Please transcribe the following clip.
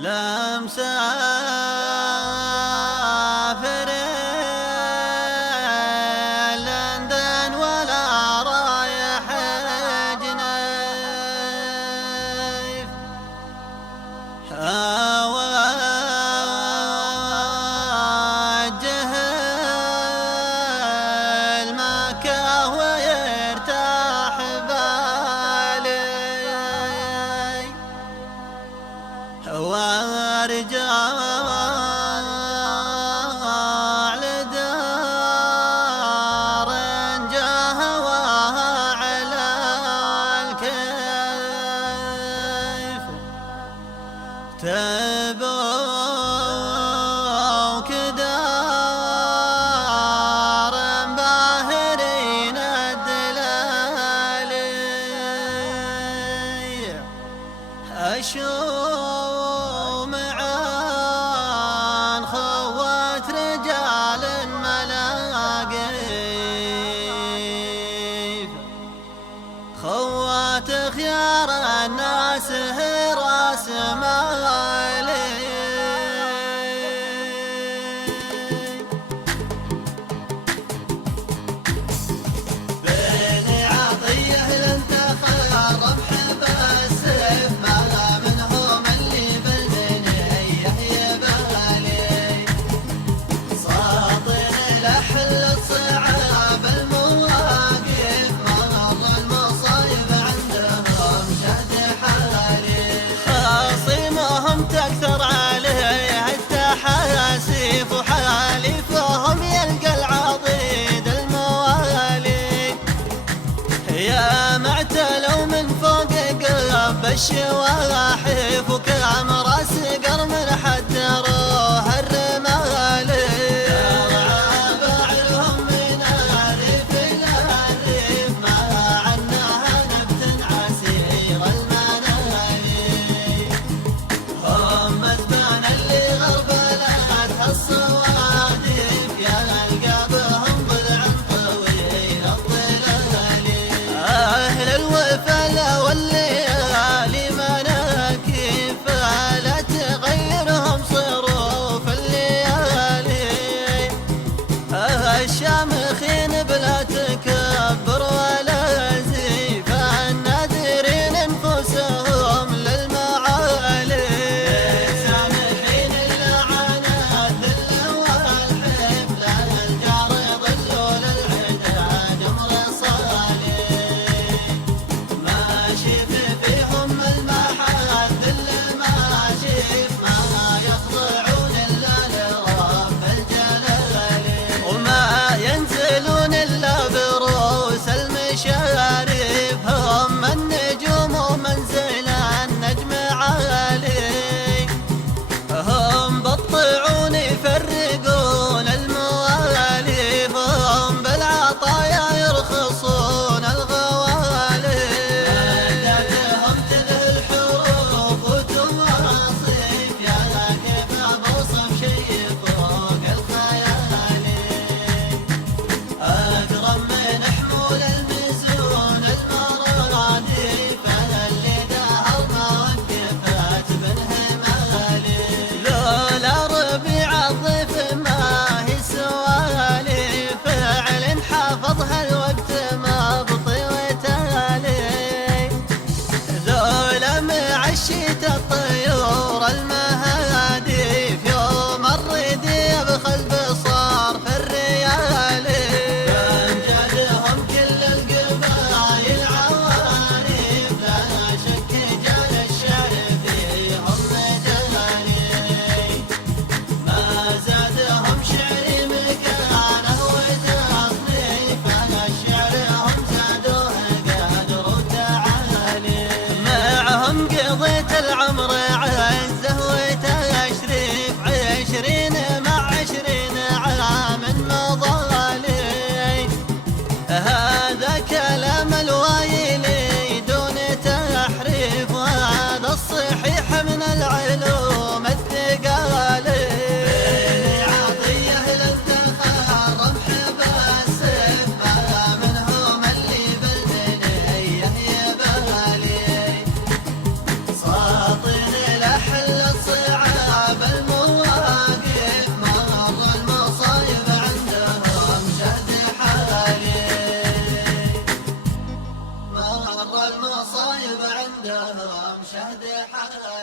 لا مسافر لندن ولا رايح جنيف، أوجه المكة ويرتاح بالي، وارجع لدار جهواها على الكيف، تبوك دار باهرين الدلالي، أشوم عن خوات رجال ملاقيف، خوات خيار الناس راس مالي، بني عطية لن تخرب حب السيف، ما منهم اللي بالبنية يبالي، ساطن لحل الصعاب المواقف، مر المصايب عندهم شهد حالي، خصيمهم تكثر عليه التحاسيف، وحالفهم يلقى العضيد الموالي، يا معتلوا من فوق قلب الشواحف، وكام راس قرم حدروه الرمالي، بعلهم من الريف الى الريف، ما عنها نبت عسير المنالي، هم اذبان اللي غربلتها الصوادف، يا القابهم ضلع طويل الظلالي، أهل الوفا والليالي مناكف، لا تغيرهم صروف الليالي، الشامخين بلا تكبر ولا زيف، النادرين انفسهم للمعالي، سامحين اللعنات ذل والحب، لا الجار يضلوا للعدا جمر صالي، ماشي فيهم المحال ذل ماشيف، ما يخضعون الا لرب الجلال، وما ينزلون الا بروس المشارف، هم النجوم ومنزل النجم عالي، هم بالطعون يفرقون المواليف، هم بالعطايا يرخصون الغوالي، عدتهم تذهل حروف وتواصيف، يا كيف بوصف شي فوق الخيالي، أكرم من حمول المزون المراديف، أنا اللي دهر ما وقفت بالهمالي، لولا ربيع الضيف ما هي سوالي، فعل حافظها الوقت مضطي وتالي، ذولا معشيت الطيور المهاديف، يوم الردي يبخل بصار في الريالي، أمجدهم كل القبايل عواريف، لا شك جال الشعر فيهم مجالي، ما زادهم شعري مكانه وتصنيف، أنا شعرهم زادوه قدر وتعالي، معهم قضيت العمر عزه وتشريف، 20 مع 20 عام مضالي، هذا كلام الوايلي دون تحريف، وهذا الصحيح من العلوم الثقالي، بني عطية لن تخرب حب السيف، ما منهم اللي بالبنية يبالي، ساطن لحل الصعاب شهدهم شهد حق